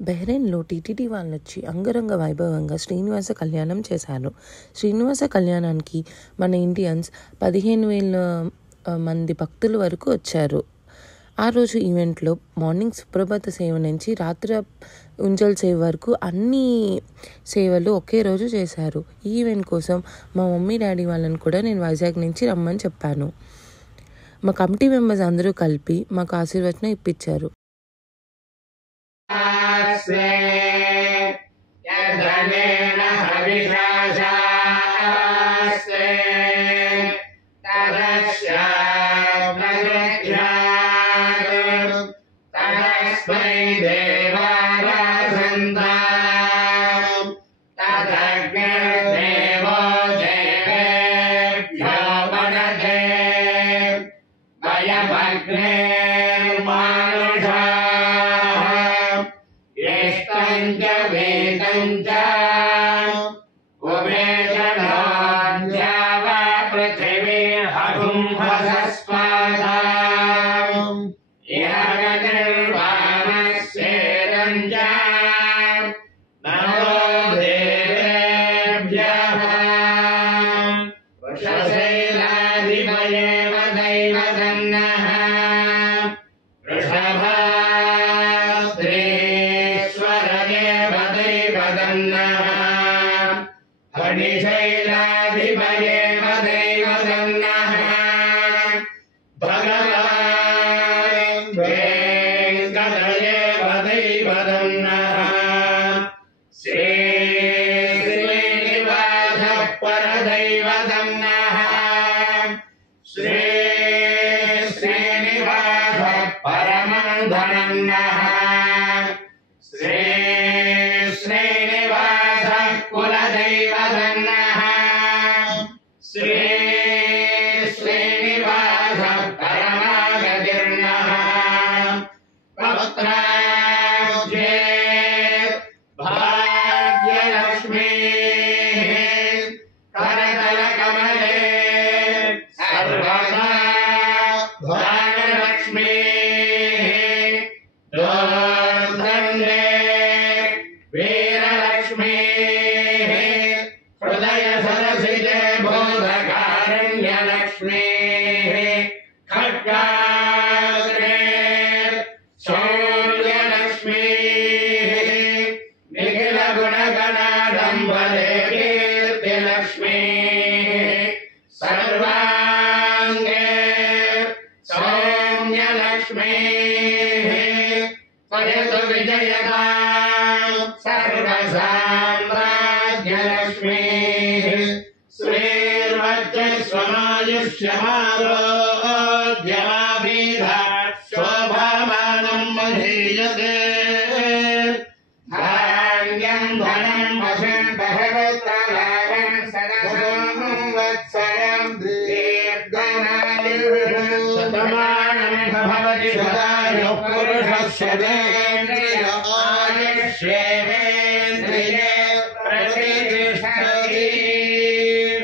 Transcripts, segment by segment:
బహ్రెయిన్‌లో TTD వాళ్ళొచ్చి అంగరంగ వైభవంగా శ్రీనివాస కళ్యాణం చేశారు. శ్రీనివాస కళ్యాణానికి మన ఇండియన్స్ 15,000 మంది భక్తుల వరకు వచ్చారు. ఆ రోజు ఈవెంట్లో మార్నింగ్ సుప్రభాత సేవ నుంచి రాత్రి ఉంజల్ సేవ వరకు అన్ని సేవలు ఒకే రోజు చేశారు. ఈ ఈవెంట్ కోసం మా మమ్మీ డాడీ వాళ్ళని కూడా నేను వైజాగ్ నుంచి రమ్మని చెప్పాను. మా కమిటీ మెంబర్స్ అందరూ కలిపి మాకు ఆశీర్వచనం ఇప్పించారు.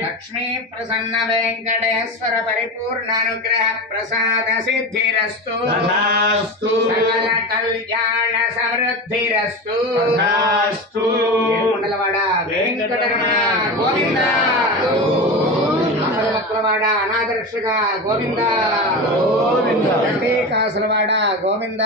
లక్ష్మీ ప్రసన్న వెంకటేశ్వర పరిపూర్ణానుగ్రహ ప్రసాద సిద్ధిరస్తు సకల కళ్యాణ సమృద్ధిరస్తు మండలవాడ వెంకటరమణ గోవింద మండలవాడ అనాదర్శక గోవింద కాసులవాడ గోవింద